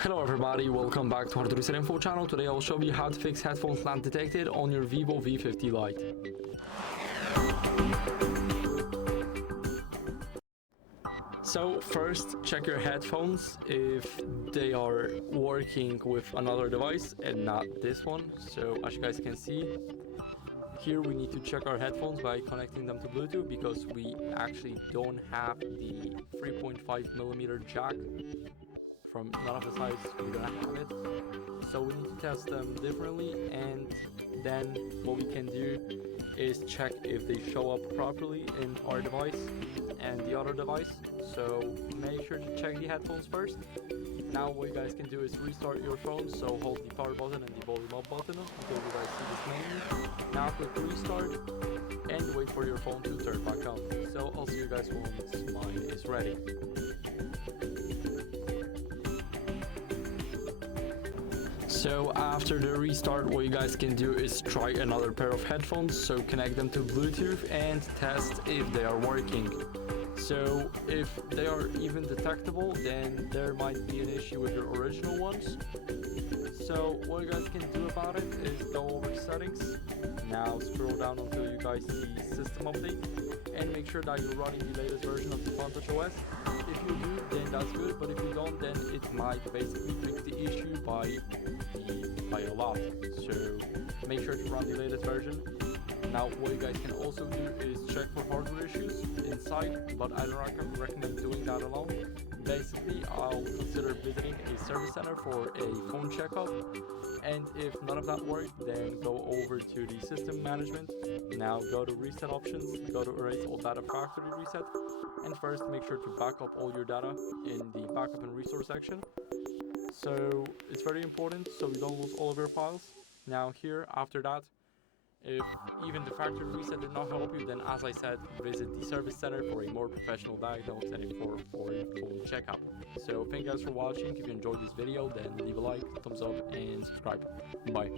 Hello everybody, welcome back to HardReset.Info channel. Today I'll show you how to fix headphones not detected on your VIVO V50 Lite. So first, check your headphones if they are working with another device and not this one. So as you guys can see, here we need to check our headphones by connecting them to Bluetooth because we actually don't have the 3.5mm jack. From none of the sides we're gonna have it, so we need to test them differently, and then what we can do is check if they show up properly in our device and the other device. So make sure to check the headphones first. Now what you guys can do is restart your phone, so hold the power button and the volume up button until you guys see this menu. Now click restart and wait for your phone to turn back on. So I'll see you guys once mine is ready. So after the restart, what you guys can do is try another pair of headphones, so connect them to Bluetooth and test if they are working. So if they are even detectable, then there might be an issue with your original ones. So what you guys can do about it is go over settings. Now scroll down until you guys see system update and make sure that you're running the latest version of the Funtouch OS. If you do, then that's good, but if you don't, then it might basically fix the issue by a lot. So make sure to run the latest version. Now what you guys can also do is check for hardware issues inside, but I don't recommend doing that alone. Basically, I'll consider visiting a service center for a phone checkup, and if none of that works, then go over to the system management. Now go to reset options, go to erase all data factory reset, and first make sure to back up all your data in the backup and resource section. So it's very important so you don't lose all of your files. Now here, after that, if even the factory reset did not help you, then as I said, visit the service center for a more professional diagnosis and for a phone checkup. So thank you guys for watching. If you enjoyed this video, then leave a like, thumbs up, and subscribe. Bye.